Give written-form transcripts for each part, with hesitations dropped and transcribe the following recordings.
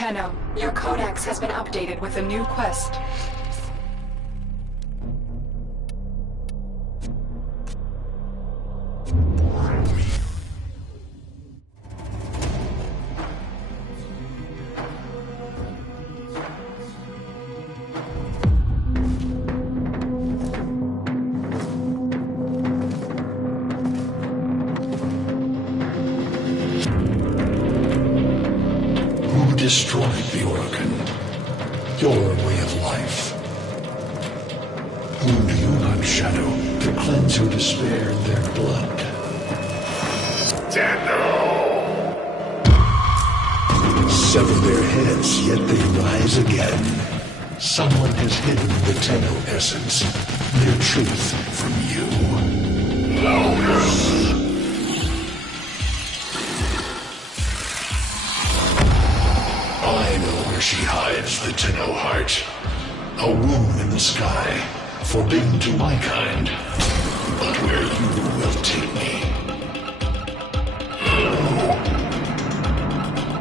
Tenno, your codex has been updated with a new quest. Destroyed the organ, your way of life. Whom do you hunt, Shadow, to cleanse your despair in their blood? Tenno! Sever their heads, yet they rise again. Someone has hidden the Tenno essence, their truth from you. Louder! I know where she hides the Tenno heart. A womb in the sky, forbidden to my kind, but where you will take me.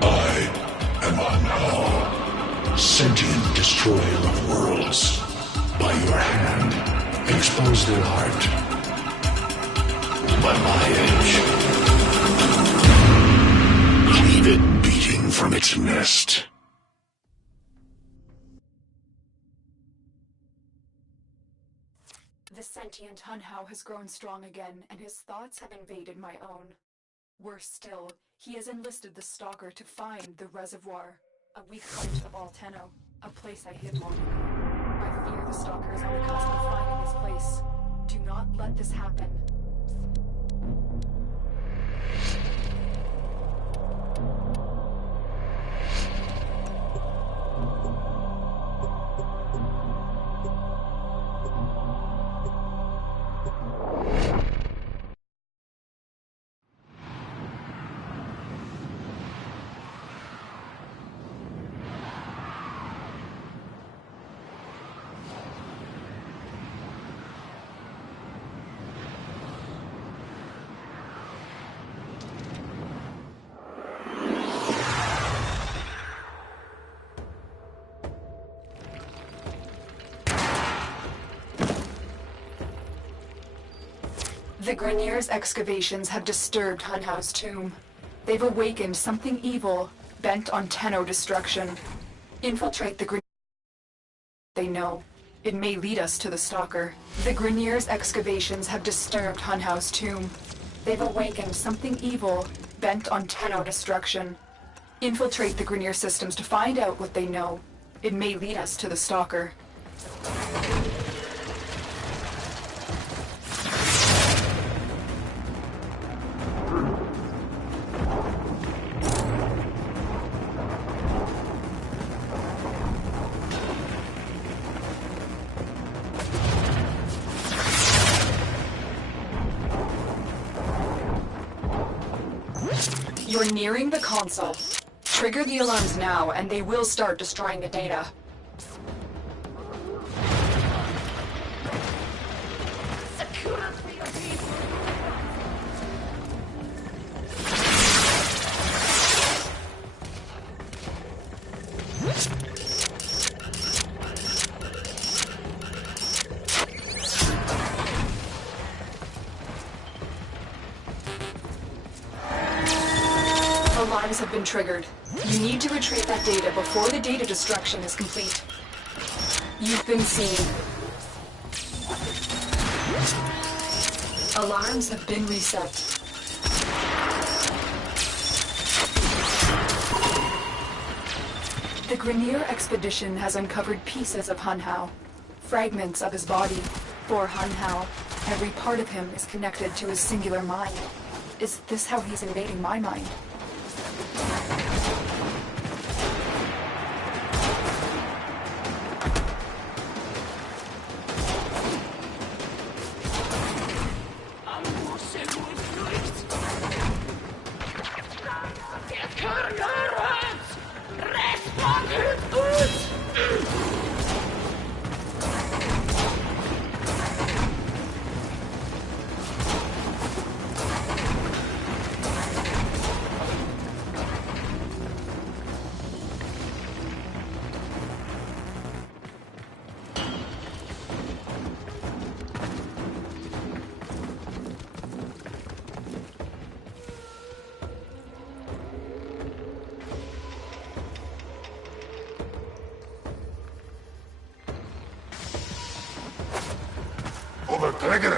I am Anhao, sentient destroyer of worlds. By your hand, expose their heart. By my edge, leave it beating from its nest. The sentient Hunhao has grown strong again, and his thoughts have invaded my own. Worse still, he has enlisted the Stalker to find the reservoir, a weak point of all Tenno, a place I hid long ago. I fear the Stalker is on the cusp of finding this place. Do not let this happen. The Grineer's excavations have disturbed Hunhao's tomb. They've awakened something evil, bent on Tenno destruction. Infiltrate the Grineer. They know. It may lead us to the Stalker. The Grineer's excavations have disturbed Hunhao's tomb. They've awakened something evil, bent on Tenno destruction. Infiltrate the Grineer systems to find out what they know. It may lead us to the Stalker. You're nearing the console. Trigger the alarms now, and they will start destroying the data. Alarms have been triggered. You need to retrieve that data before the data destruction is complete. You've been seen. Alarms have been reset. The Grineer expedition has uncovered pieces of Hunhao. Fragments of his body. For Hunhao, every part of him is connected to his singular mind. Is this how he's invading my mind? 그래 그래.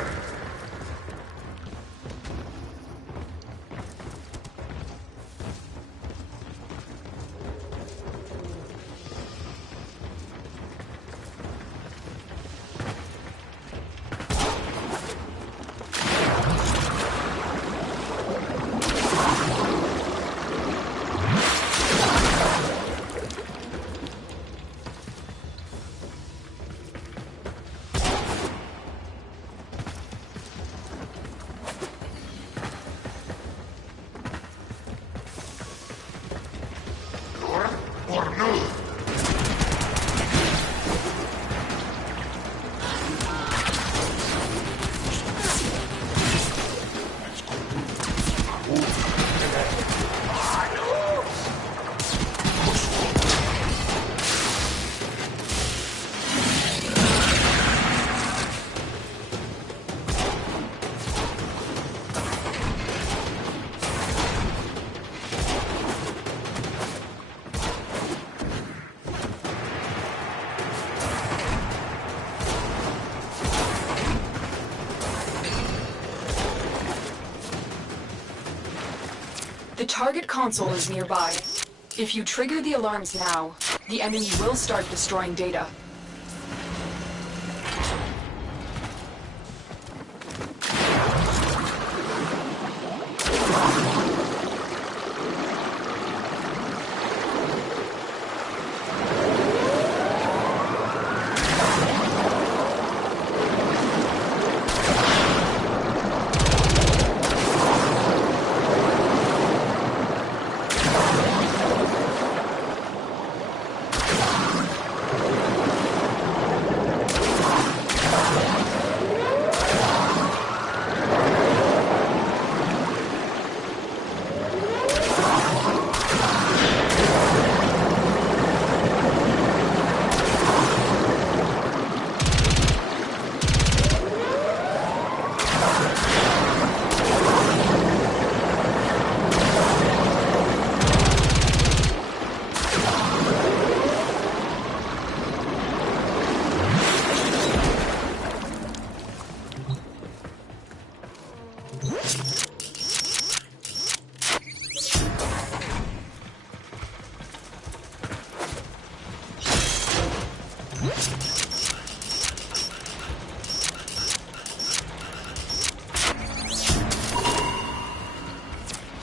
The target console is nearby. If you trigger the alarms now, the enemy will start destroying data.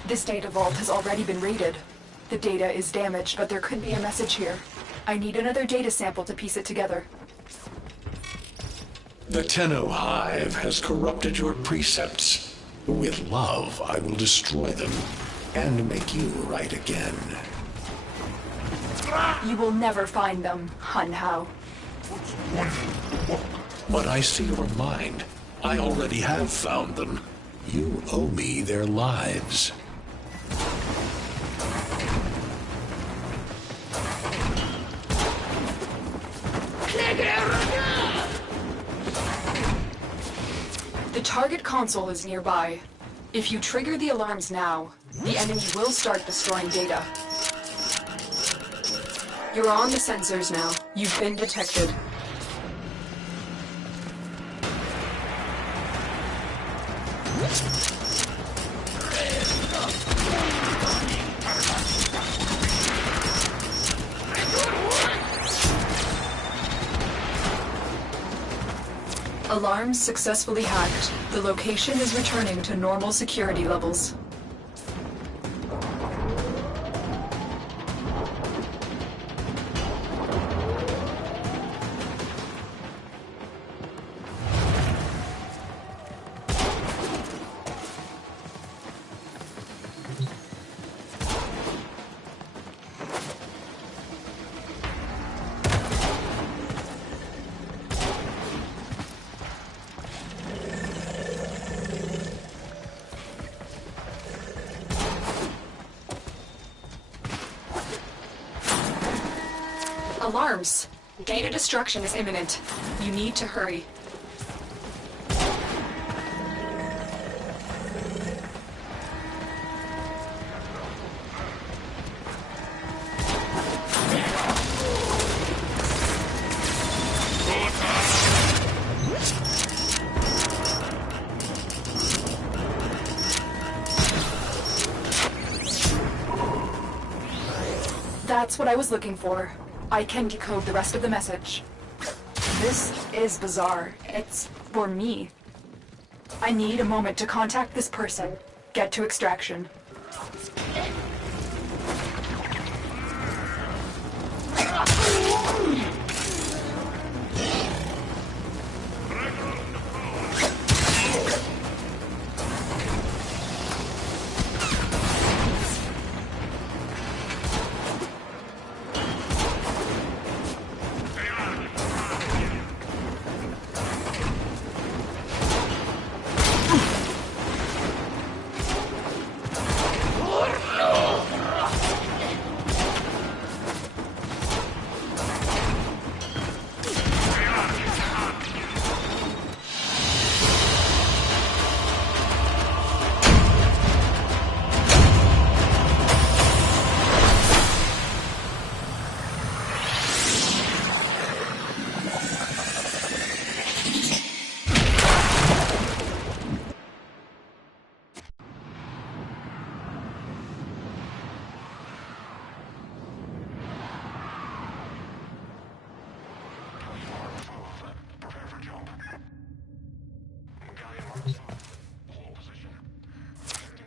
This data vault has already been raided. The data is damaged, but there could be a message here. I need another data sample to piece it together. The Tenno Hive has corrupted your precepts. With love, I will destroy them and make you right again. You will never find them, Hun Hao. But I see your mind. I already have found them. You owe me their lives. The target console is nearby. If you trigger the alarms now, the enemy will start destroying data. You're on the sensors now. You've been detected. Alarms successfully hacked. The location is returning to normal security levels. Alarms! Data destruction is imminent. You need to hurry. That's what I was looking for. I can decode the rest of the message. This is bizarre. It's for me. I need a moment to contact this person. Get to extraction.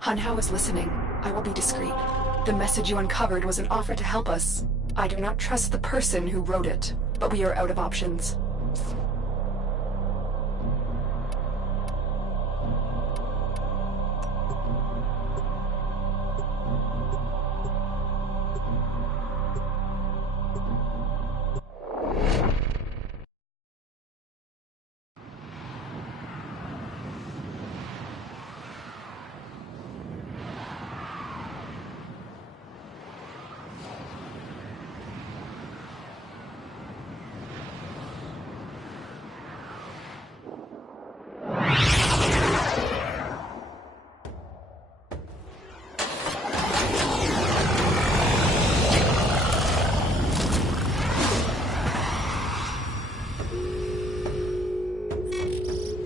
Hunhao is listening. I will be discreet. The message you uncovered was an offer to help us. I do not trust the person who wrote it, but we are out of options.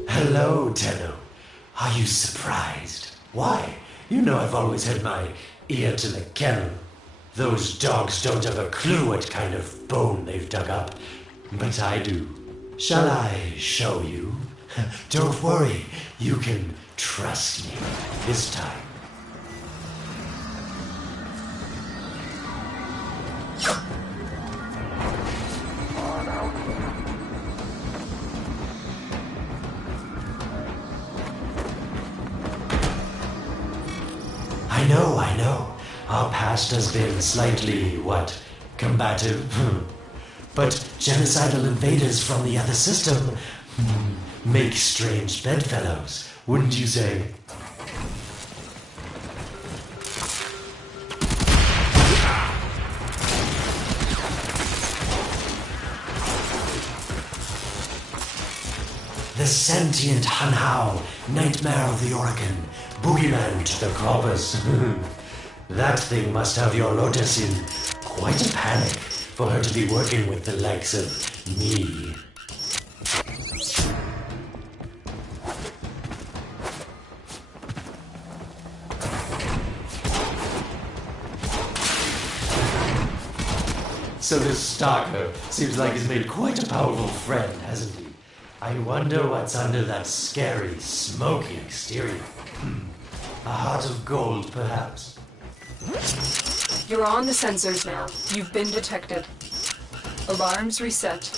Hello, Tenno. Are you surprised? Why? You know I've always had my ear to the kennel. Those dogs don't have a clue what kind of bone they've dug up. But I do. Shall I show you? Don't worry. You can trust me this time. I know. Our past has been slightly, combative? But genocidal invaders from the other system make strange bedfellows, wouldn't you say? The sentient Hunhao, nightmare of the Oregon, boogeyman to the croppers. That thing must have your Lotus in quite a panic for her to be working with the likes of me. So this stalker seems like he's made quite a powerful friend, hasn't he? I wonder what's under that scary, smoky exterior. A heart of gold, perhaps? You're on the sensors now. You've been detected. Alarms reset.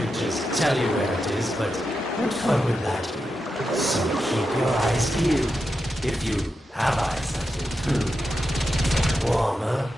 could just tell you where it is, but what fun would that be? So keep your eyes peeled. If you have eyes, that is. Warmer.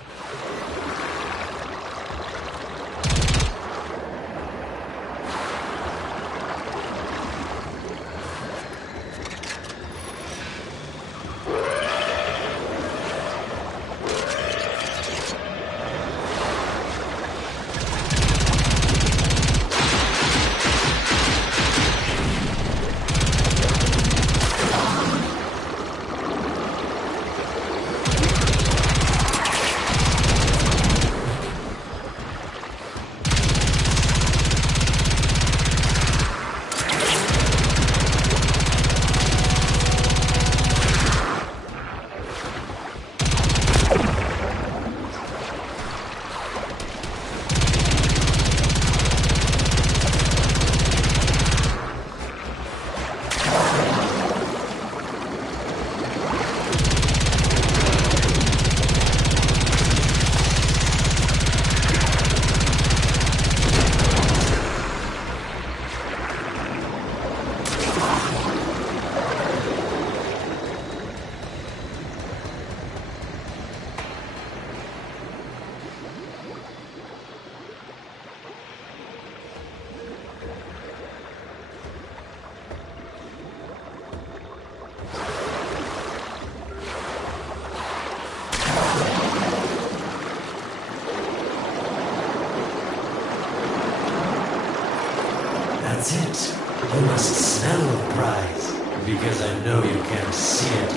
That's it. You must smell the prize, because I know you can't see it.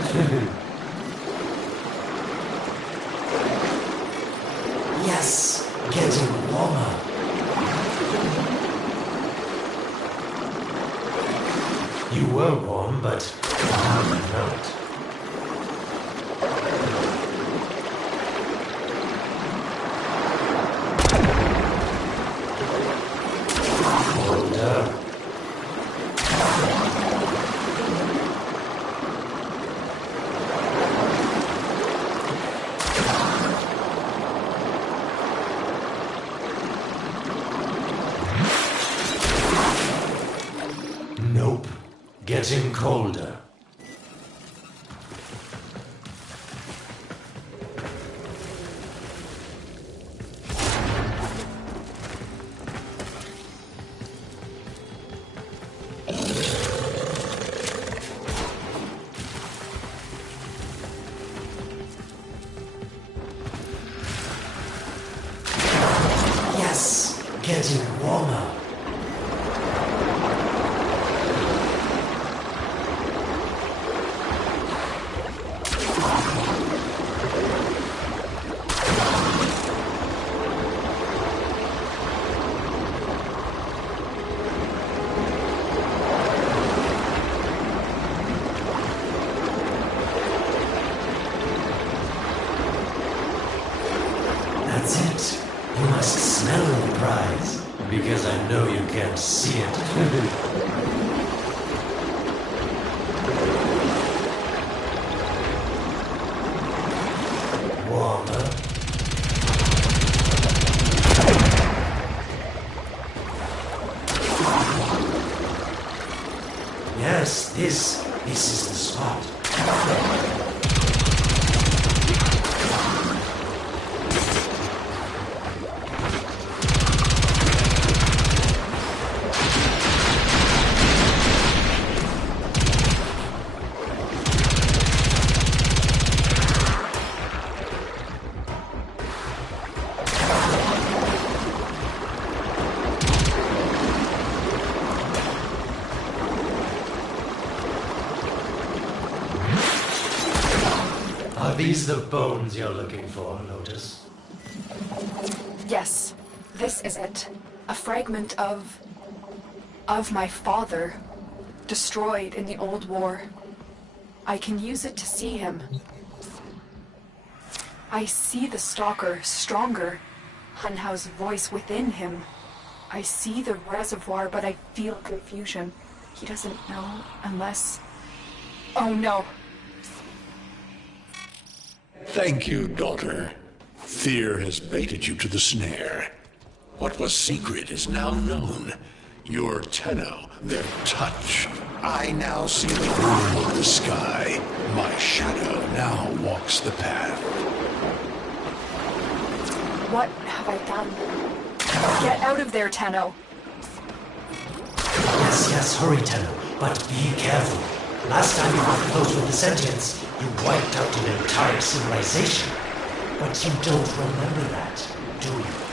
Yes, getting warmer. You were warm, but now you're not. Nope. Getting colder. Yes, getting warmer. That's it. You must smell the prize, because I know you can't see it. Warmer. Yes, this is the spot. Are these the bones you're looking for, Lotus? Yes, this is it. A fragment of my father, destroyed in the old war. I can use it to see him. I see the stalker stronger, Hunhow's voice within him. I see the reservoir, but I feel confusion. He doesn't know unless... Oh no! Thank you, daughter. Fear has baited you to the snare. What was secret is now known. Your Tenno, their touch. I now see the gloom of the sky. My shadow now walks the path. What have I done? Get out of there, Tenno. Yes, hurry, Tenno, but be careful. Last time you were close with the sentients, you wiped out an entire civilization. But you don't remember that, do you?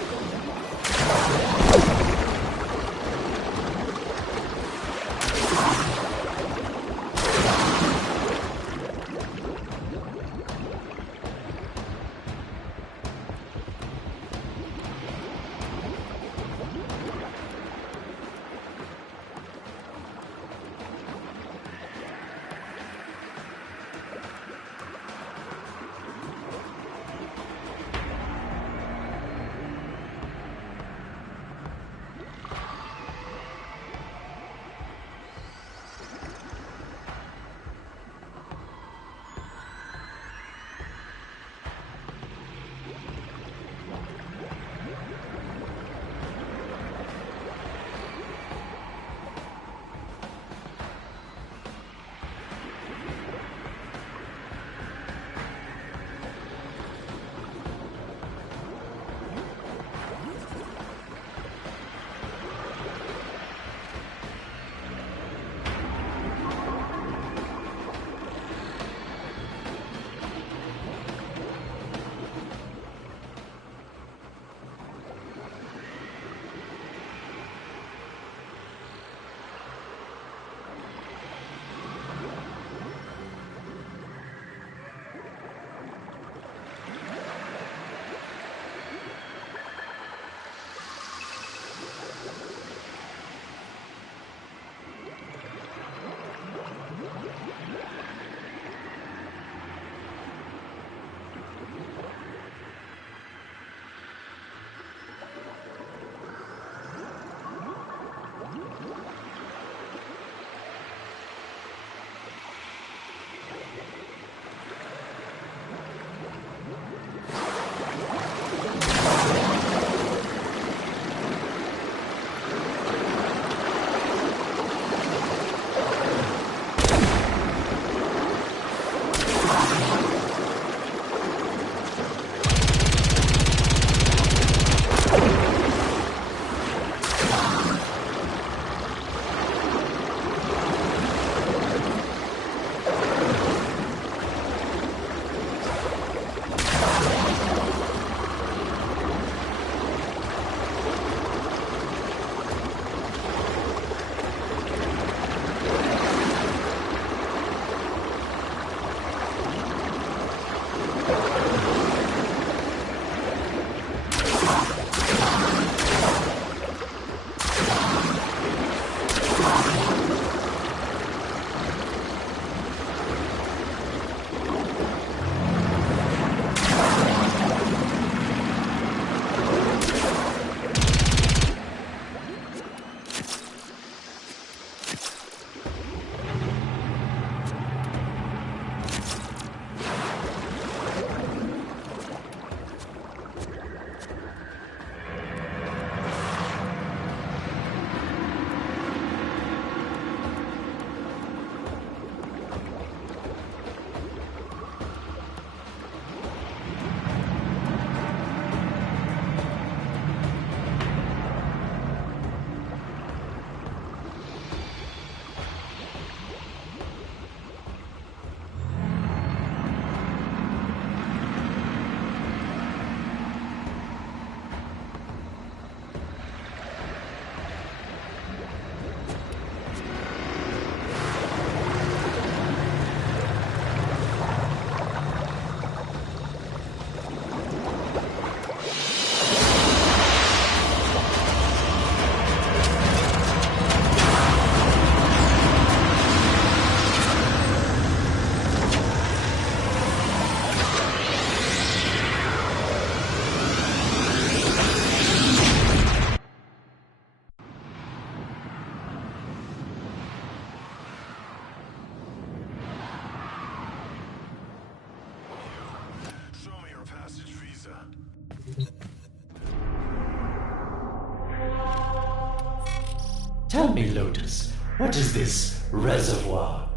Tell me, Lotus, what is this reservoir?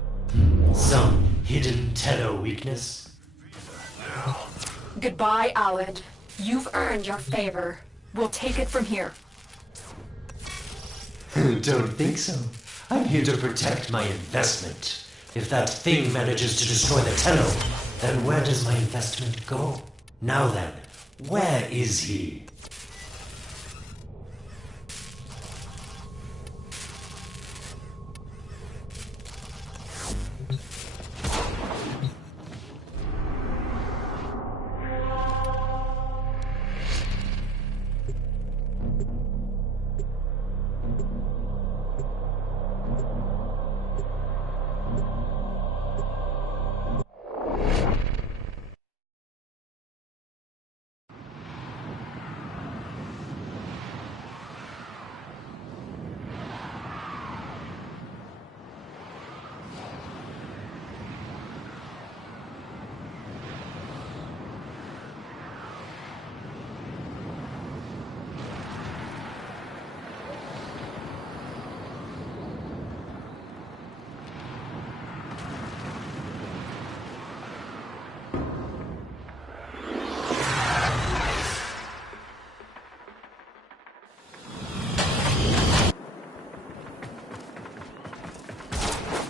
Some hidden Tenno weakness? Goodbye, Alad. You've earned your favor. We'll take it from here. Don't think so. I'm here to protect my investment. If that thing manages to destroy the Tenno, then where does my investment go? Now then, where is he?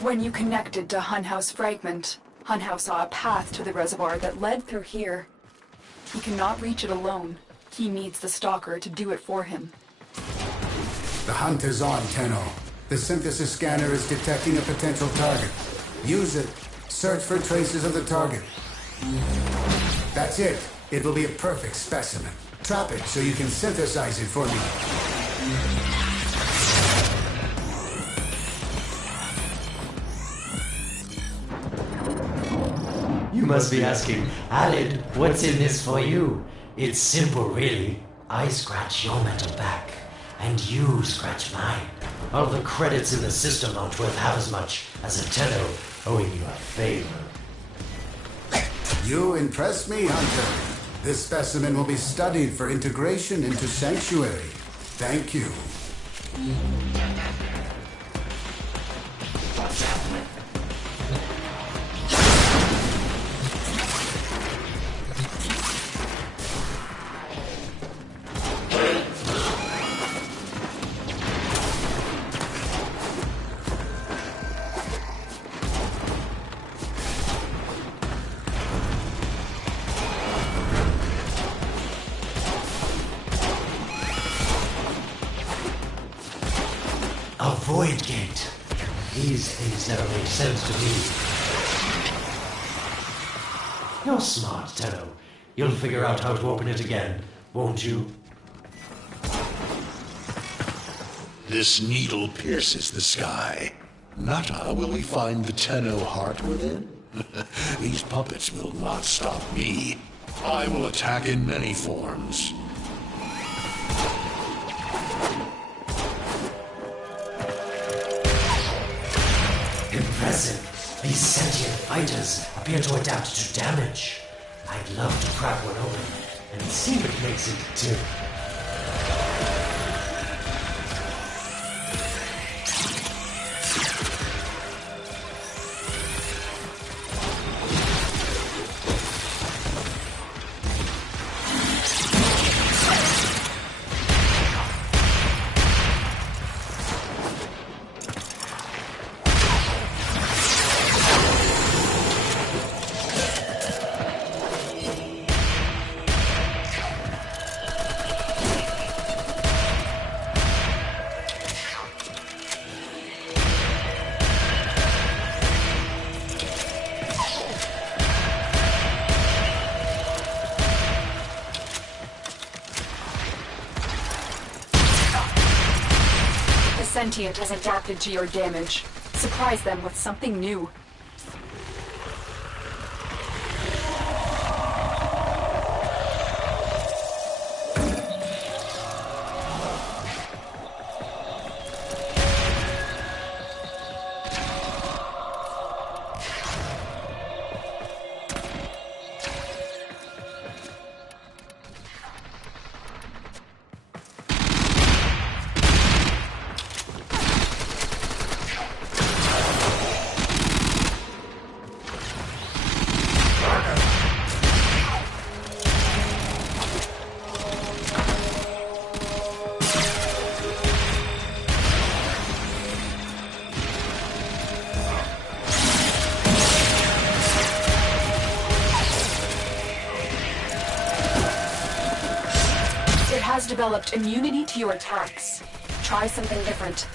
When you connected to Hunhouse Fragment, Hunhouse saw a path to the reservoir that led through here. He cannot reach it alone. He needs the Stalker to do it for him. The hunt is on, Tenno. The synthesis scanner is detecting a potential target. Use it. Search for traces of the target. That's it. It will be a perfect specimen. Trap it so you can synthesize it for me. You must be asking, Alad, what's in this for you? It's simple, really. I scratch your metal back, and you scratch mine. All the credits in the system aren't worth half as much as a Tenno owing you a favor. You impress me, Hunter. This specimen will be studied for integration into Sanctuary. Thank you. A void gate. These things never make sense to me. You're smart, Tenno. You'll figure out how to open it again, won't you? This needle pierces the sky. Nata, will we find the Tenno heart within? These puppets will not stop me. I will attack in many forms. Impressive. These sentient fighters appear to adapt to damage. I'd love to crack one open and see what makes it tick. Sentient has adapted to your damage. Surprise them with something new. developed immunity to your attacks. Try something different.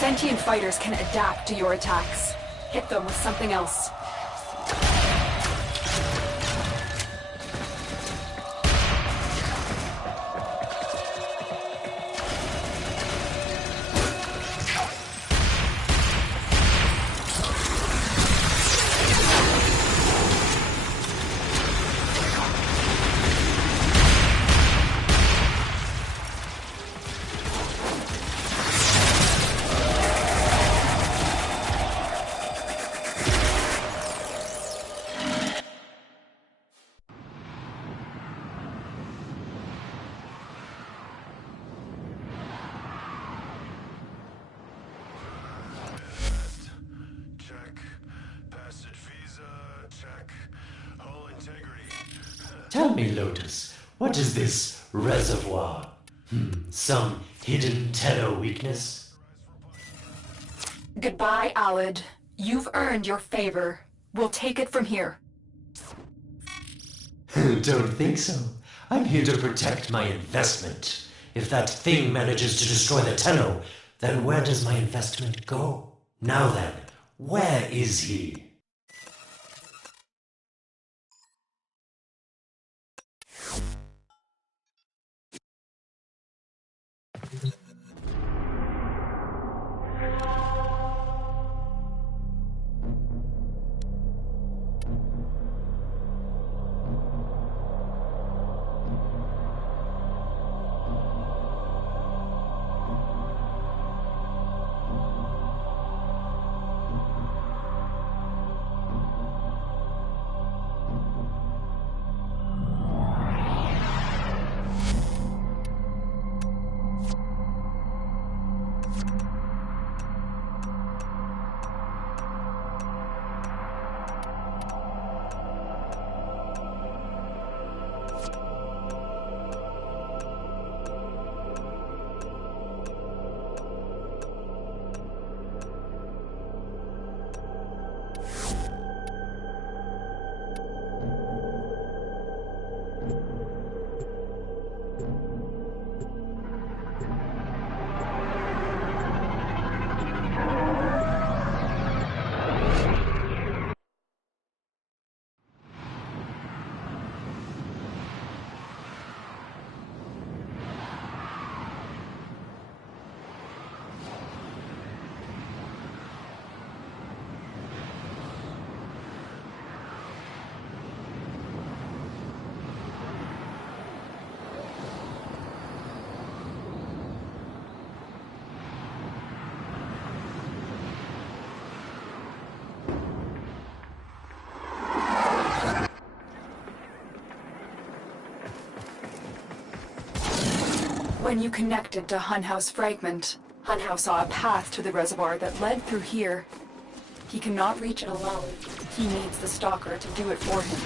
Sentient fighters can adapt to your attacks. Hit them with something else. Tell me, Lotus, what is this reservoir? Some hidden Tenno weakness? Goodbye, Alid. You've earned your favor. We'll take it from here. Don't think so. I'm here to protect my investment. If that thing manages to destroy the Tenno, then where does my investment go? Now then, where is he? When you connected to Hunhouse Fragment, Hunhouse saw a path to the reservoir that led through here. He cannot reach it alone. He needs the Stalker to do it for him.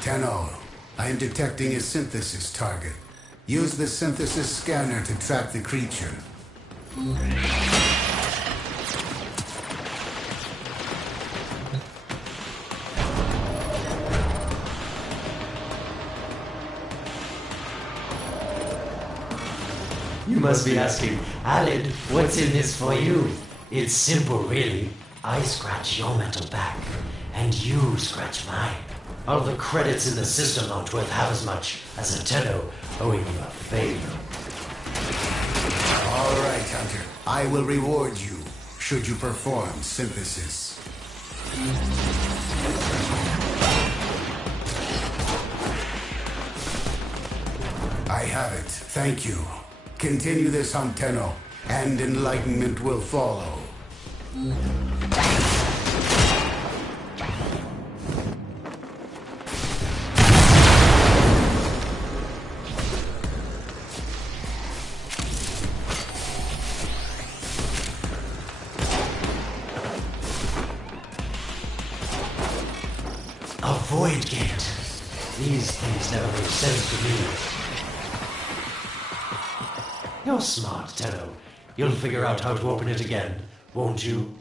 Tenno, I am detecting a synthesis target. Use the synthesis scanner to track the creature. You must be asking, Alid, what's in this for you? It's simple, really. I scratch your metal back, and you scratch mine. All the credits in the system aren't worth half as much as a Tenno owing you a favor. All right, Hunter. I will reward you. should you perform synthesis. I have it. Thank you. Continue this hunt, Tenno, and enlightenment will follow. A void gate. These things never made sense to me. You're smart, Tenno. You'll figure out how to open it again, won't you?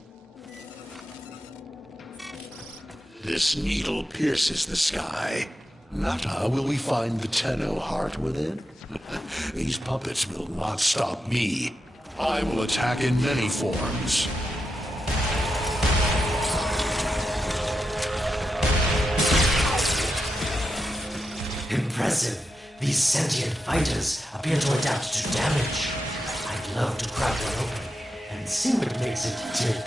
This needle pierces the sky. Not how will we find the Tenno heart within? These puppets will not stop me. I will attack in many forms. Impressive. These sentient fighters appear to adapt to damage. I'd love to crack one open and see what makes it tick.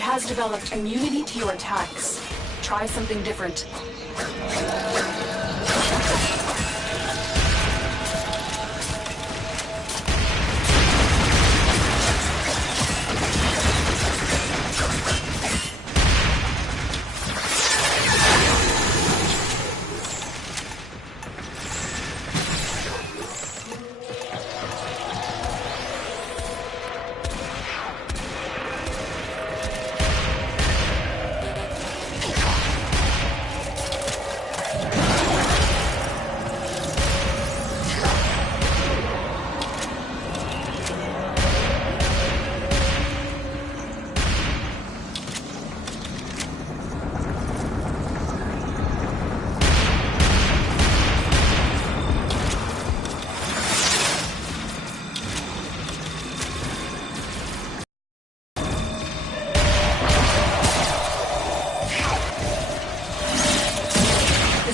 Has developed immunity to your attacks. Try something different.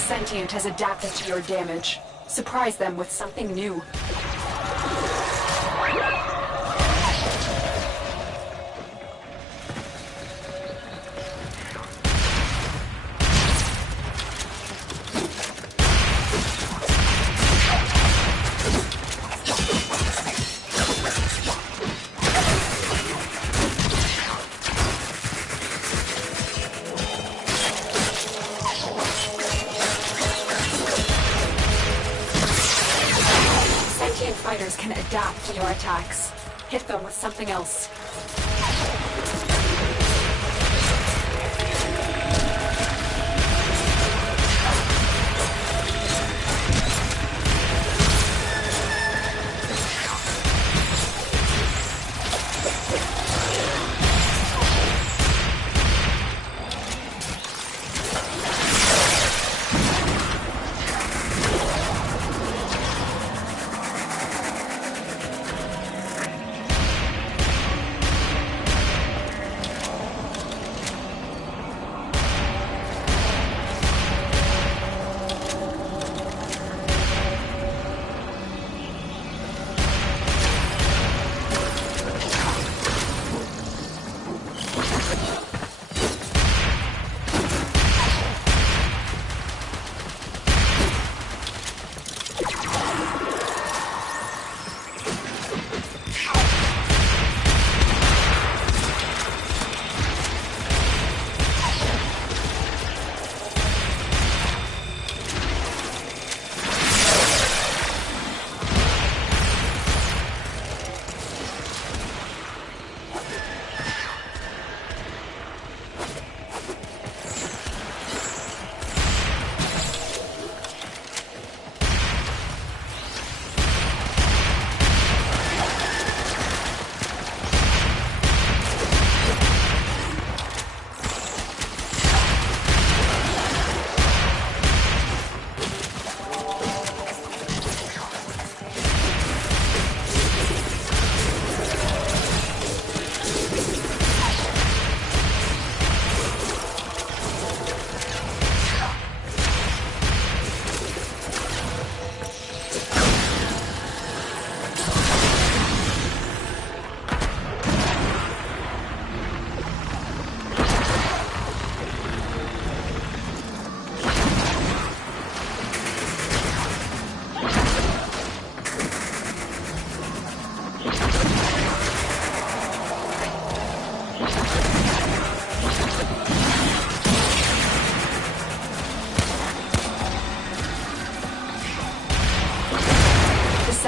Sentient has adapted to your damage. Surprise them with something new. Fighters can adapt to your attacks. Hit them with something else.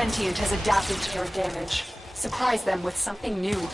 sentient has adapted to your damage. Surprise them with something new.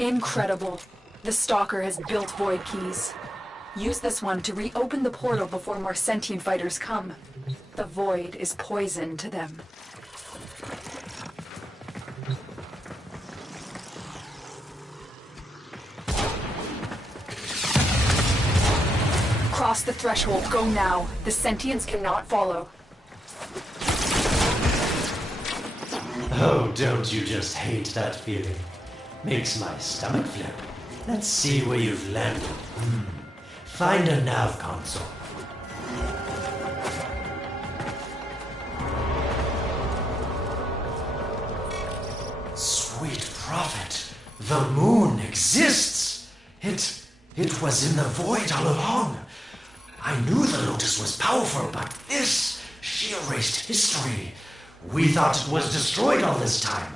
Incredible. The Stalker has built void keys. Use this one to reopen the portal before more sentient fighters come. The void is poison to them. Cross the threshold. Go now. The sentients cannot follow. Oh, don't you just hate that feeling? Makes my stomach flip. Let's see where you've landed. Find a nav console. Sweet prophet, the moon exists! It was in the void all along. I knew the Lotus was powerful, but this, she erased history. We thought it was destroyed all this time.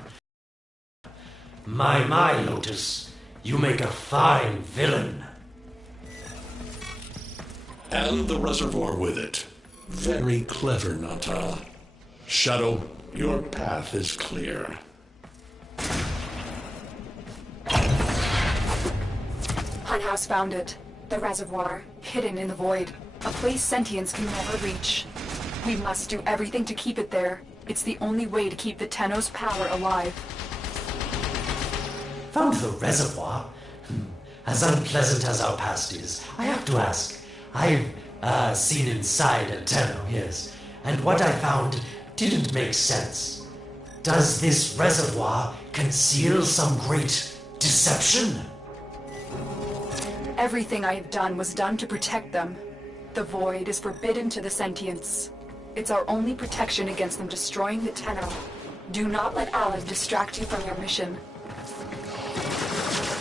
My, Lotus, you make a fine villain. And the reservoir with it. Very clever, Nata. Shadow, your path is clear. Hunhouse found it. The reservoir, hidden in the void. A place sentients can never reach. We must do everything to keep it there. It's the only way to keep the Tenno's power alive. Found the reservoir? As unpleasant as our past is, I have to ask. I've seen inside a Tenno, yes. And what I found didn't make sense. Does this reservoir conceal some great deception? Everything I have done was done to protect them. The void is forbidden to the sentients. It's our only protection against them destroying the Tenno. Do not let Alan distract you from your mission.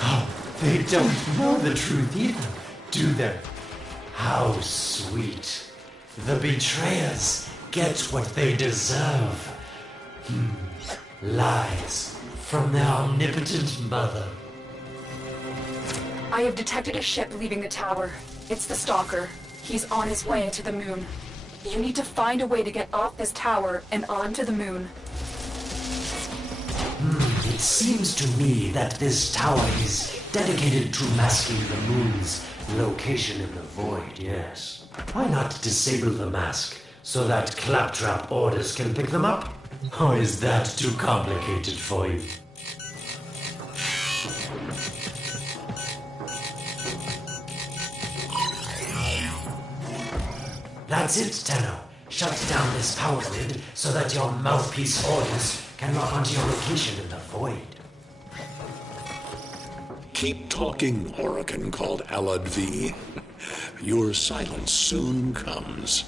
Oh, they don't know the truth either, do they? How sweet. The betrayers get what they deserve. Lies from their omnipotent mother. I have detected a ship leaving the tower. It's the Stalker. He's on his way to the moon. You need to find a way to get off this tower and onto the moon. It seems to me that this tower is dedicated to masking the moon's location in the void, yes. Why not disable the mask so that claptrap orders can pick them up? Or is that too complicated for you? That's it, Tenno. Shut down this power grid so that your mouthpiece orders can lock onto your location in the void. Keep talking, Orokin called Alad V. Your silence soon comes.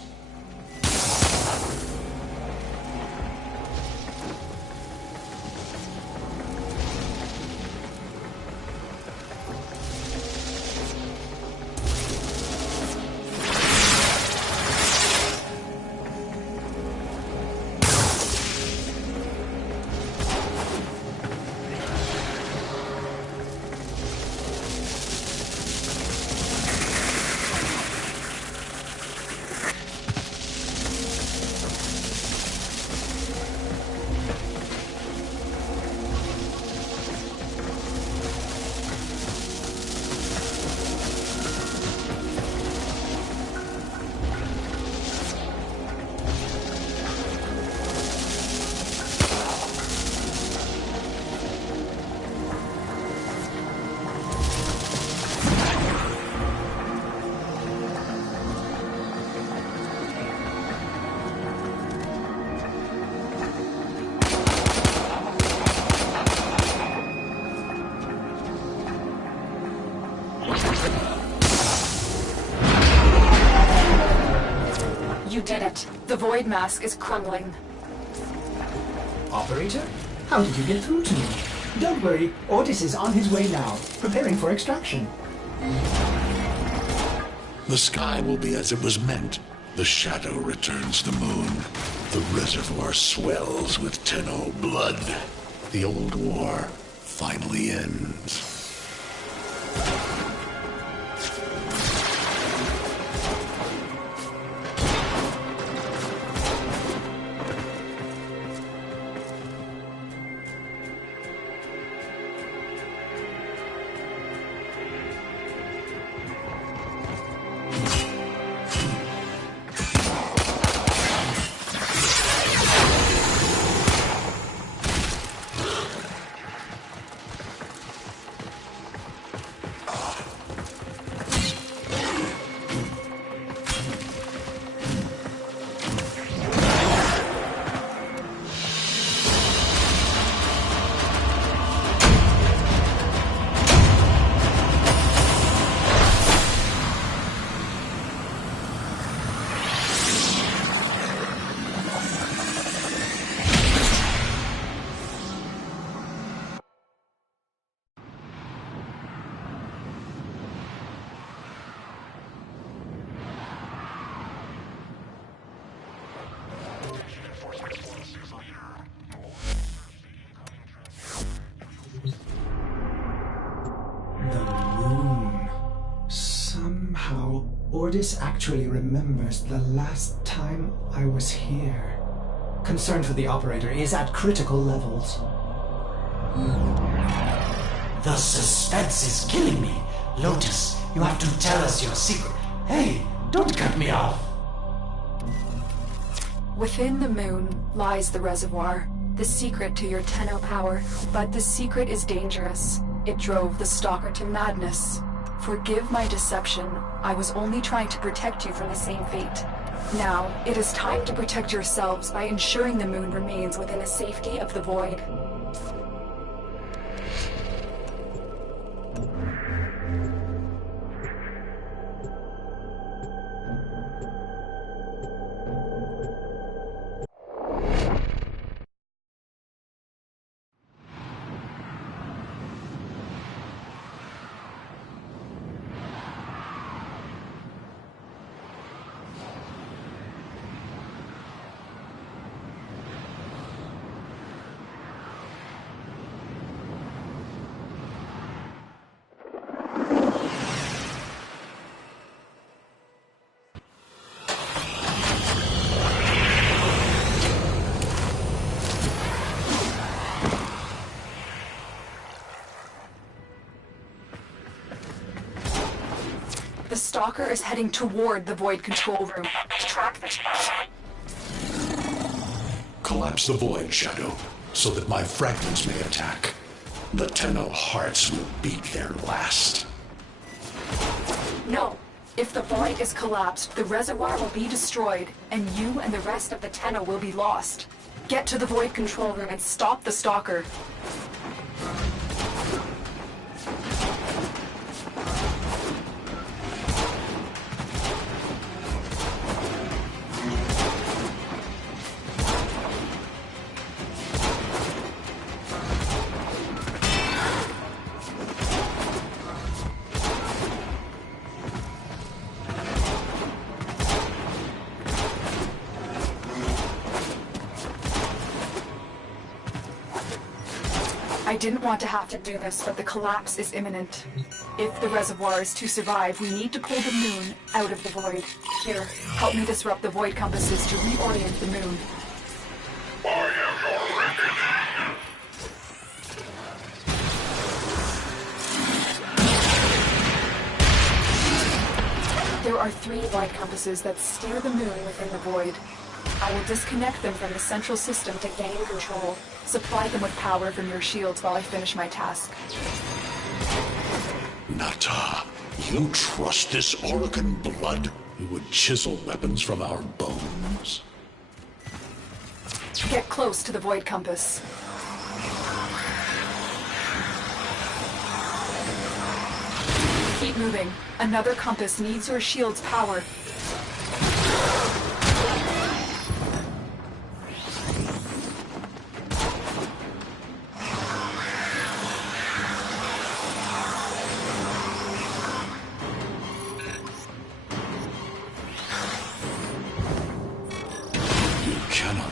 You did it. The void mask is crumbling. Operator? How did you get through to me? Don't worry, Otis is on his way now, preparing for extraction. The sky will be as it was meant. The shadow returns the moon. The reservoir swells with Tenno blood. The old war finally ends. Ordis actually remembers the last time I was here. Concern for the operator is at critical levels. The suspense is killing me. Lotus, you have to tell us your secret. Hey, don't cut me off. Within the moon lies the reservoir, the secret to your Tenno power. But the secret is dangerous. It drove the Stalker to madness. Forgive my deception. I was only trying to protect you from the same fate. Now, it is time to protect yourselves by ensuring the moon remains within the safety of the void. The Stalker is heading toward the Void control room. Track the... Collapse the Void, Shadow, so that my fragments may attack. The Tenno hearts will beat their last. No. If the Void is collapsed, the reservoir will be destroyed, and you and the rest of the Tenno will be lost. Get to the Void control room and stop the Stalker. I didn't want to have to do this, but the collapse is imminent. If the reservoir is to survive, we need to pull the moon out of the void. Here, help me disrupt the void compasses to reorient the moon. There are 3 void compasses that steer the moon within the void. I will disconnect them from the central system to gain control. Supply them with power from your shields while I finish my task. Nata, you trust this Orokin blood who would chisel weapons from our bones? Get close to the void compass. Keep moving. Another compass needs your shield's power.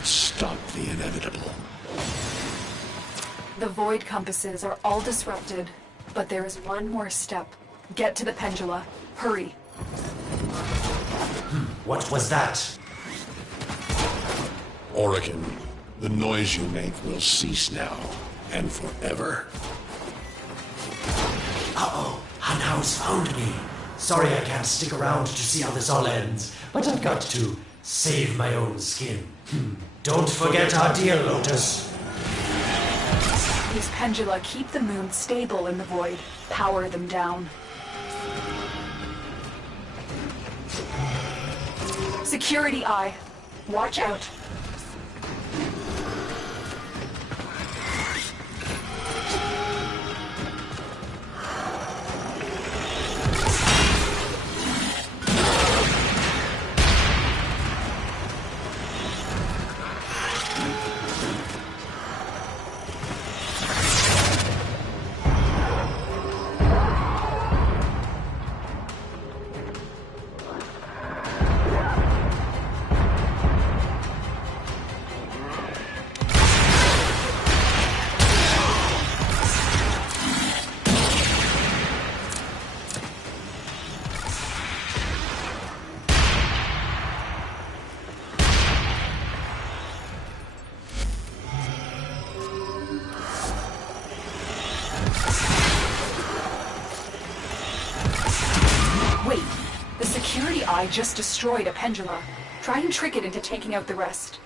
Stop the inevitable. The void compasses are all disrupted, but there is one more step. Get to the pendula. Hurry. What was that? Orokin, the noise you make will cease now, and forever. Uh-oh, Hanhouse found me. Sorry I can't stick around to see how this all ends, but I've got to save my own skin. Don't forget our dear Lotus. These pendula keep the moon stable in the void. Power them down. Security eye. Watch out. Wait, the security eye just destroyed a pendula. Try and trick it into taking out the rest.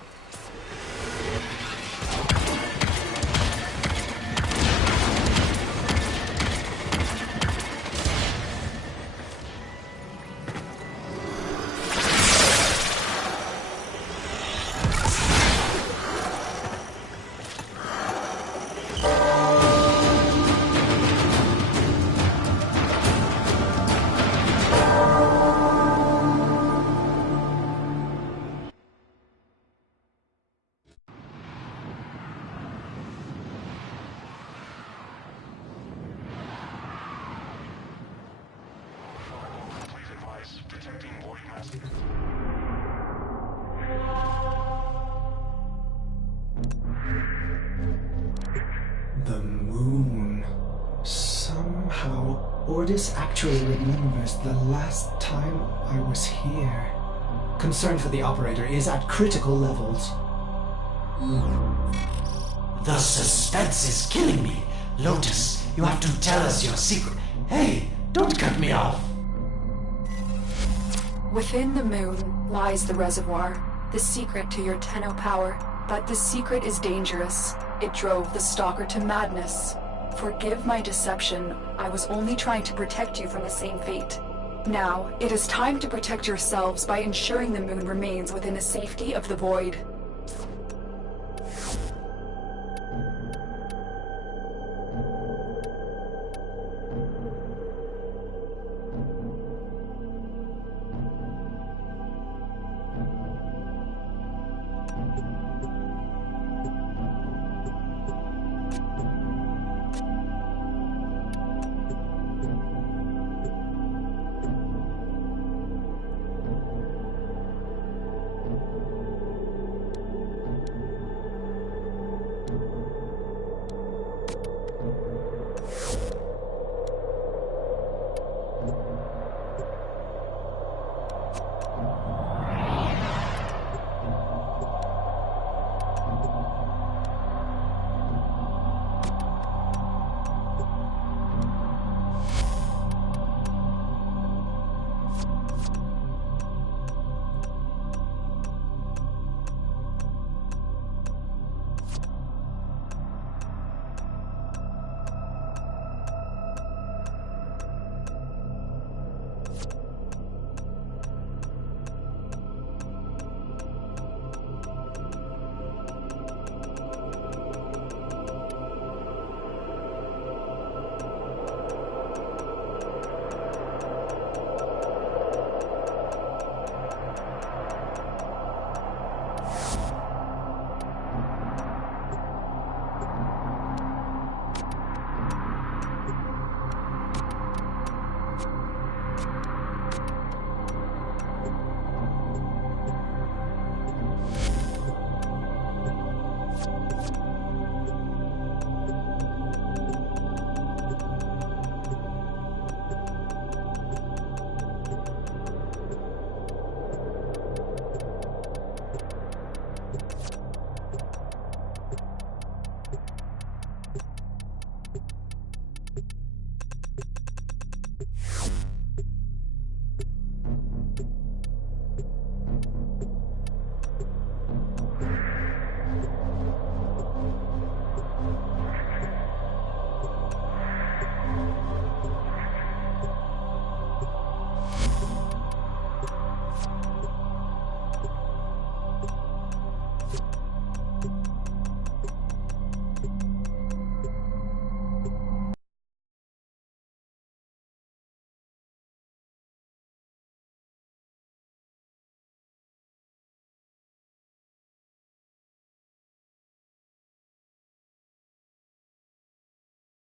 Ordis actually remembers the last time I was here. Concern for the operator is at critical levels. The suspense is killing me. Lotus, you have to tell us your secret. Hey, don't cut me off. Within the moon lies the reservoir, the secret to your Tenno power. But the secret is dangerous. It drove the Stalker to madness. Forgive my deception. I was only trying to protect you from the same fate. Now, it is time to protect yourselves by ensuring the moon remains within the safety of the void.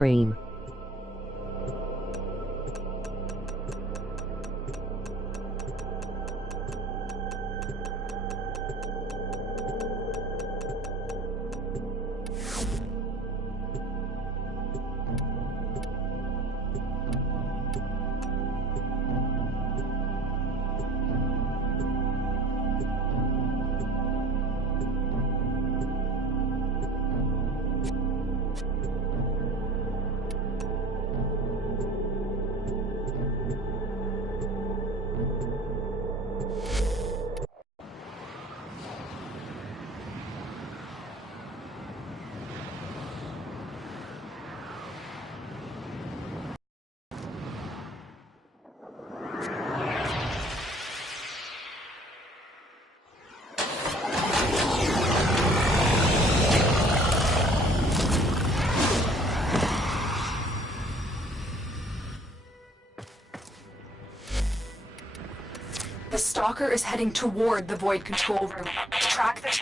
Warframe. The Stalker is heading toward the Void control room. Track the...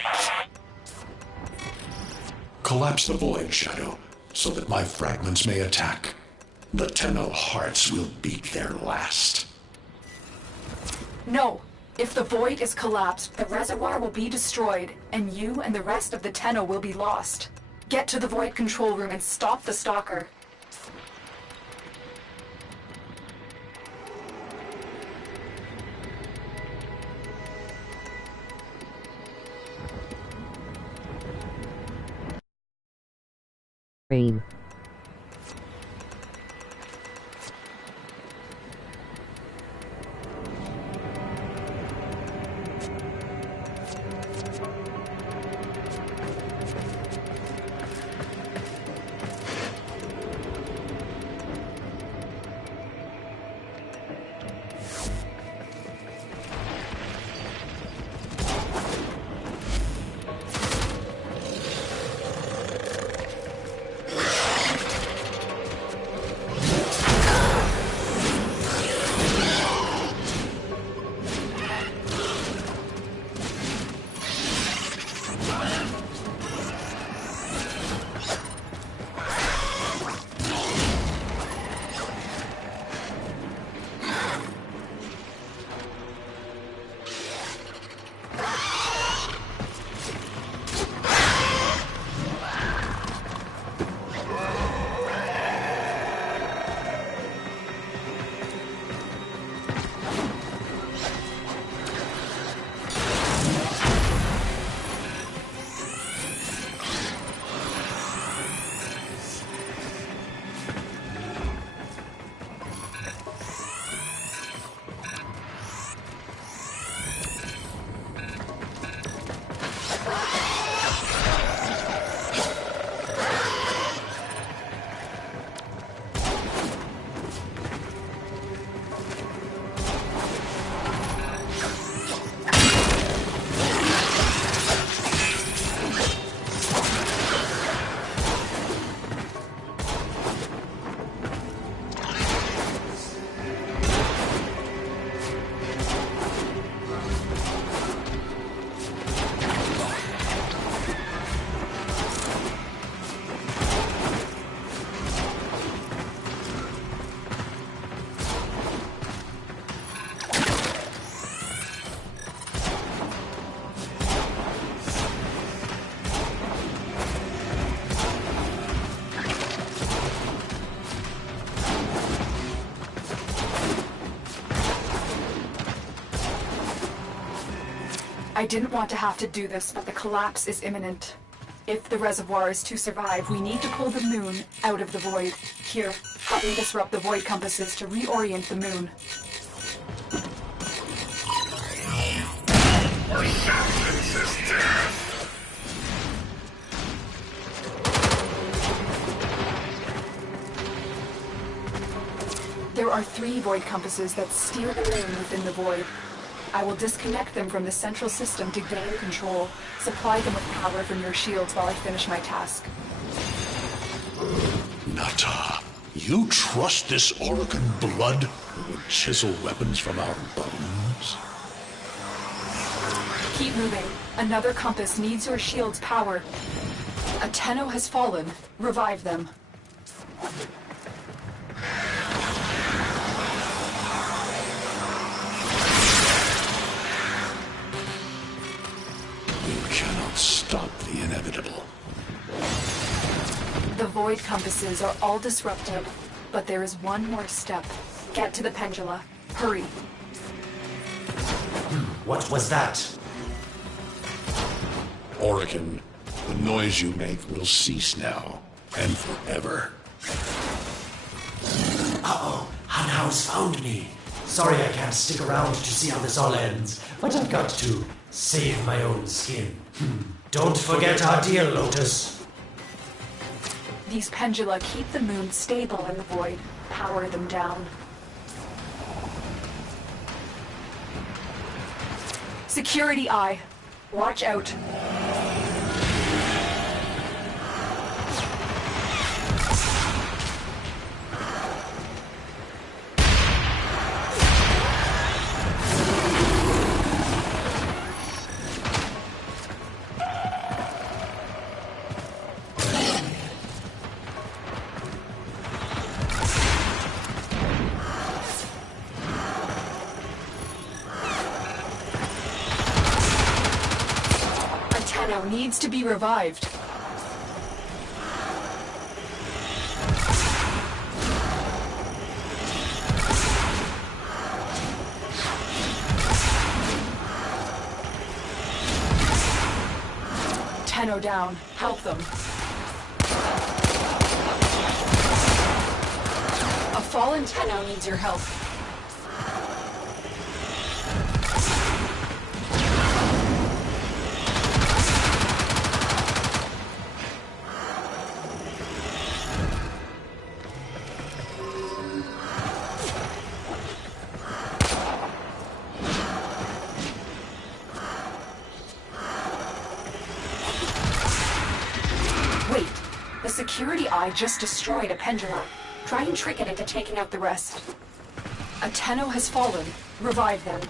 Collapse the Void, Shadow, so that my fragments may attack. The Tenno hearts will beat their last. No! If the Void is collapsed, the reservoir will be destroyed, and you and the rest of the Tenno will be lost. Get to the Void control room and stop the Stalker. Warframe. I didn't want to have to do this, but the collapse is imminent. If the reservoir is to survive, we need to pull the moon out of the void. Here, help me disrupt the void compasses to reorient the moon. There are 3 void compasses that steer the moon within the void. I will disconnect them from the central system to gain control. Supply them with power from your shields while I finish my task. Nata, you trust this Orokin blood who would chisel weapons from our bones? Keep moving. Another compass needs your shield's power. A Tenno has fallen. Revive them. Stop the inevitable. The void compasses are all disrupted, but there is one more step. Get to the pendula. Hurry. What was that? Orokin, the noise you make will cease now, and forever. Uh-oh, Hanhouse found me. Sorry I can't stick around to see how this all ends, but I've got to save my own skin. Don't forget our deal, Lotus. These pendula keep the moon stable in the void. Power them down. Security eye. Watch out. Needs to be revived. Tenno down. Help them. fallen Tenno needs your help. Wait, the security eye just destroyed a pendulum. Try and trick it into taking out the rest. A Tenno has fallen. Revive them.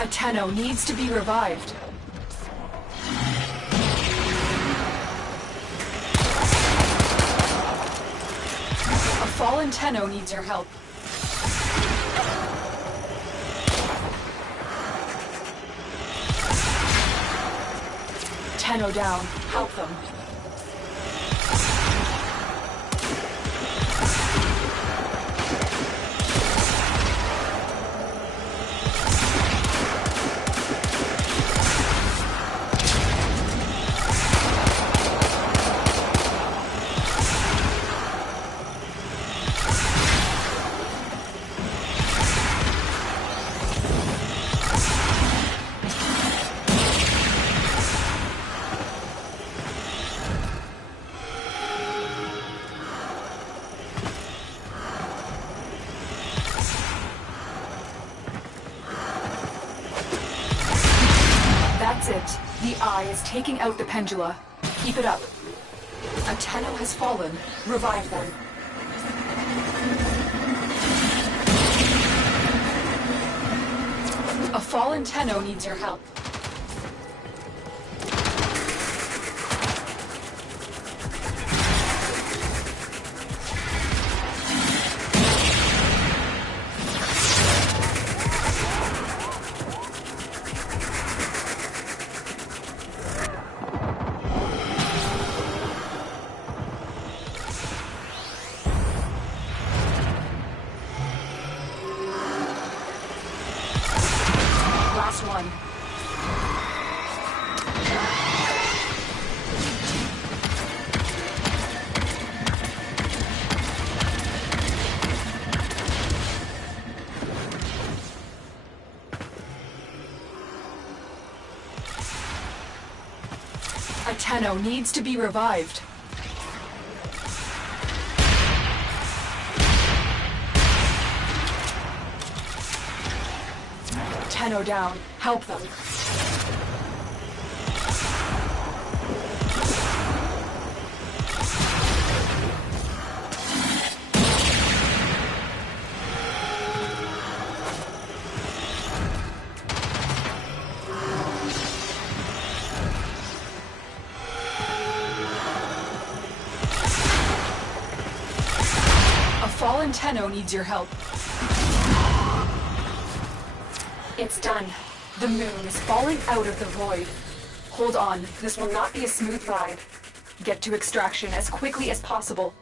A Tenno needs to be revived. A fallen Tenno needs your help. Tenno down. Help them. That's it. The eye is taking out the pendula. Keep it up. A Tenno has fallen. Revive them. A fallen Tenno needs your help. Last one. A Tenno needs to be revived. Tenno down. Help them. A fallen Tenno needs your help. It's done. The moon is falling out of the void. Hold on, this will not be a smooth ride. Get to extraction as quickly as possible.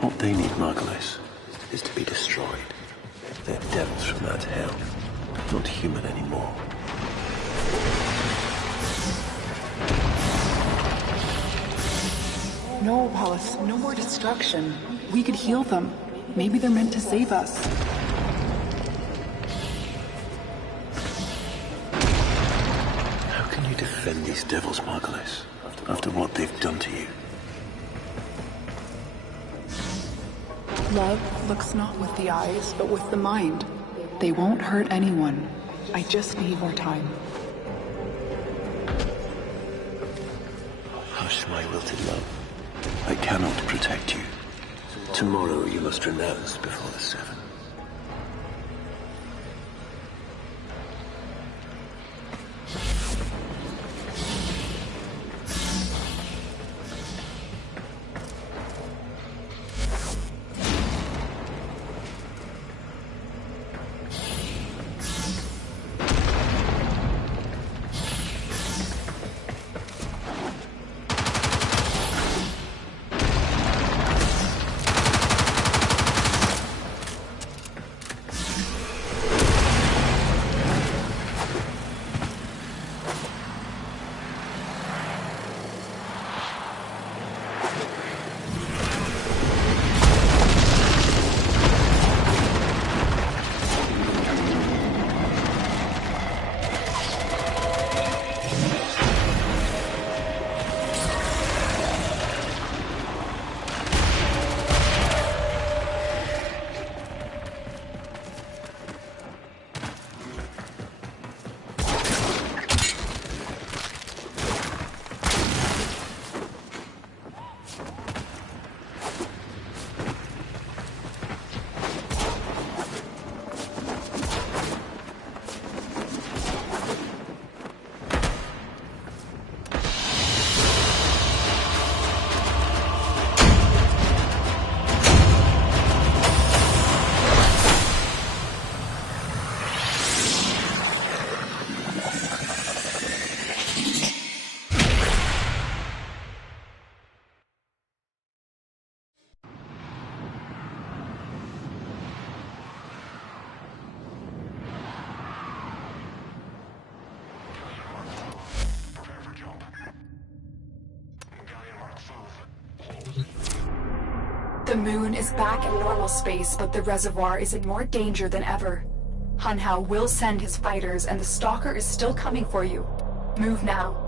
What they need, Margulis, is to be destroyed. They're devils from that hell, not human anymore. No, Wallace, no more destruction. We could heal them. Maybe they're meant to save us. How can you defend these devils, Margulis, after what they've done to you? Love looks not with the eyes, but with the mind. They won't hurt anyone. I just need more time. Hush, my wilted love. I cannot protect you. Tomorrow you must renounce before the seven. The moon is back in normal space, but the reservoir is in more danger than ever. Hun Hao will send his fighters, and the Stalker is still coming for you. Move now.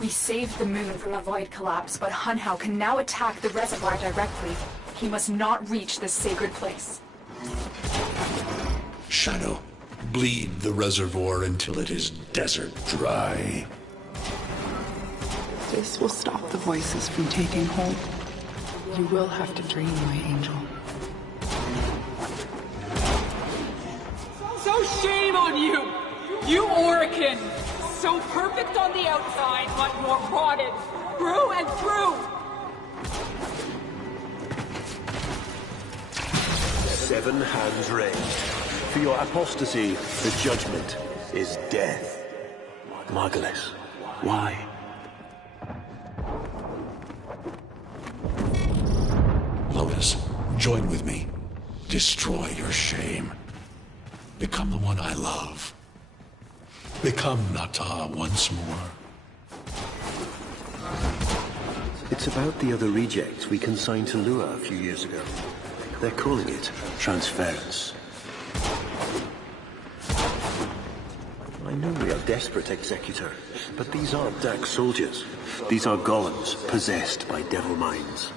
We saved the moon from a void collapse, but Hun Hao can now attack the reservoir directly. He must not reach this sacred place. Shadow, bleed the reservoir until it is desert dry. This will stop the voices from taking hold. You will have to dream, my angel. So shame on you! You Orican! So perfect on the outside, but you're rotted through and through! Seven hands raised. For your apostasy, the judgment is death. Margulis, why? Lotus, join with me. Destroy your shame. Become the one I love. Become Nata once more. It's about the other rejects we consigned to Lua a few years ago. They're calling it transference. I know we are desperate, Executor, but these aren't Dak soldiers. These are golems possessed by devil minds.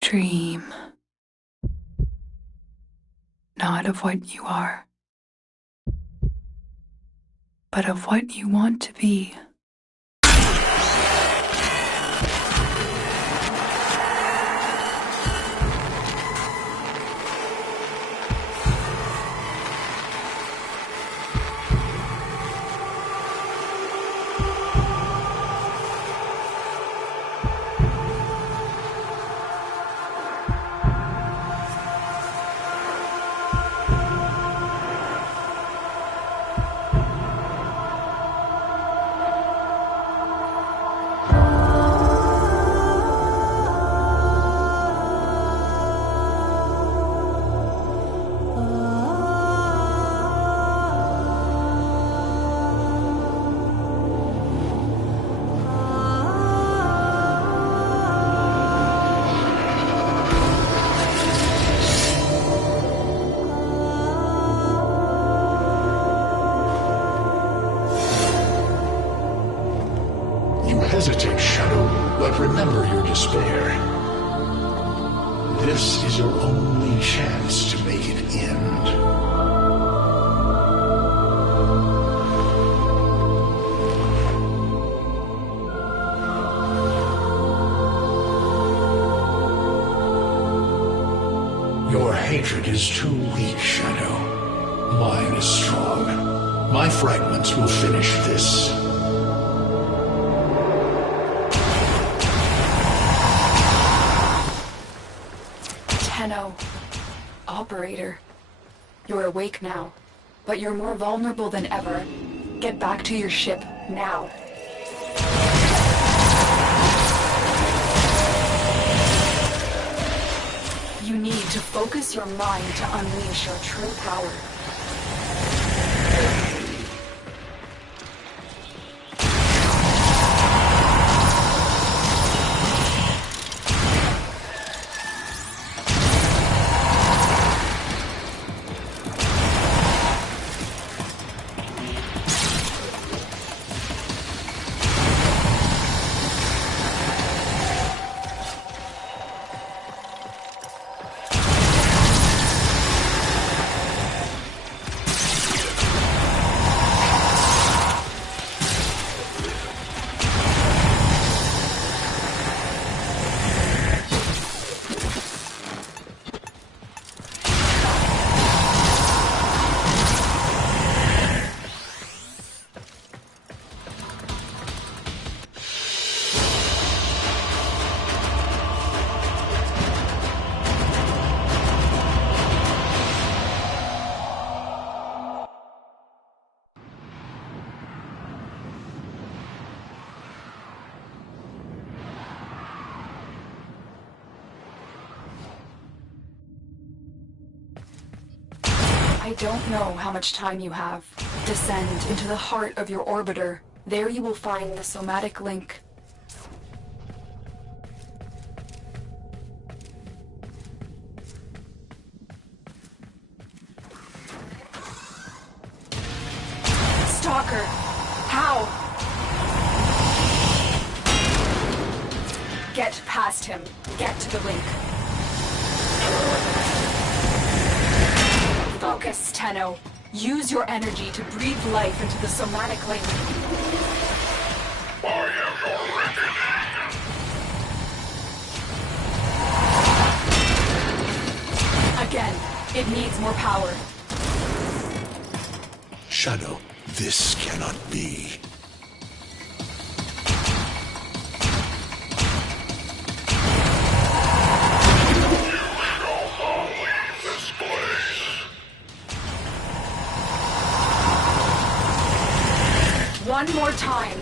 Dream. Not of what you are, but of what you want to be. Hesitate, Shadow, but remember your despair. This is your only chance to make it end. Your hatred is too weak, Shadow. Mine is strong. My fragments will finish this. Tenno. Operator. You're awake now, but you're more vulnerable than ever. Get back to your ship, now. You need to focus your mind to unleash your true power. I don't know how much time you have. Descend into the heart of your orbiter. There you will find the somatic link. Stalker! How? Get past him. Get to the link. Focus, Tenno. Use your energy to breathe life into the somatic link. I am your reckoning. Again, it needs more power. Shadow, this cannot be. One more time.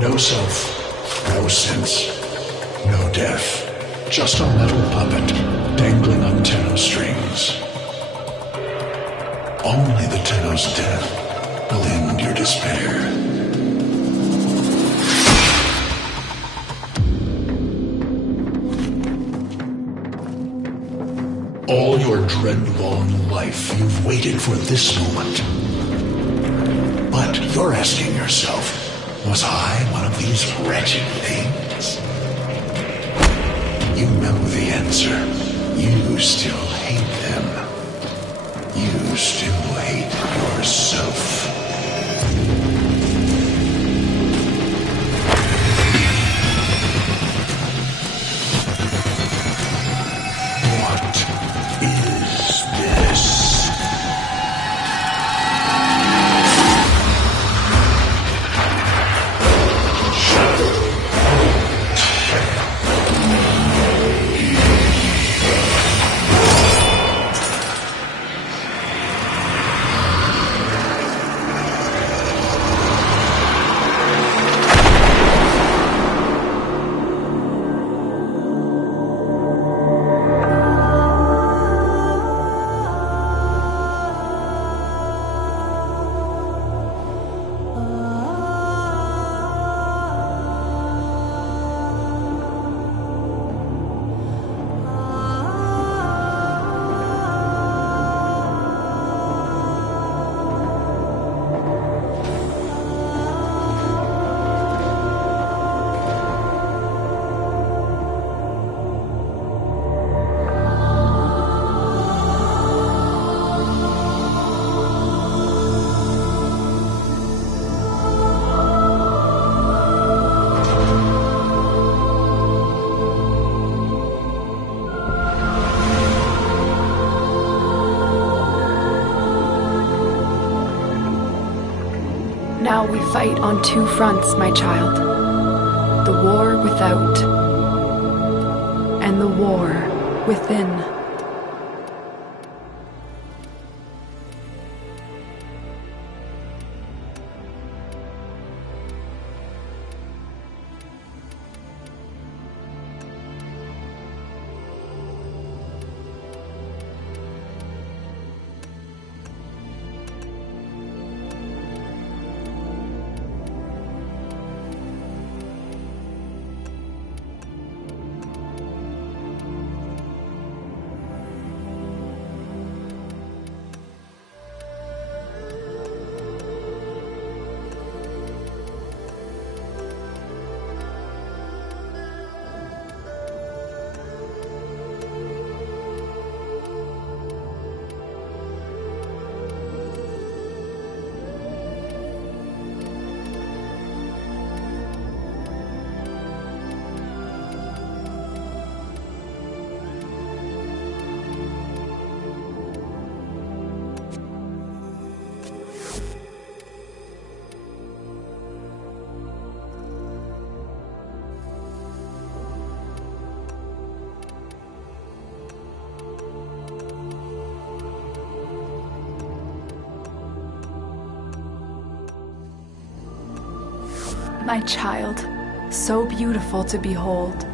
No self, no sense, no death. Just a metal puppet dangling on Tenno strings. Only the Tenno's death will end your despair. All your dread-long life, you've waited for this moment. But you're asking yourself, was I one of these wretched things? You know the answer. You still hate them. You still hate yourself. What is this? now we fight on two fronts, my child. The war without, and the war within. My child, so beautiful to behold.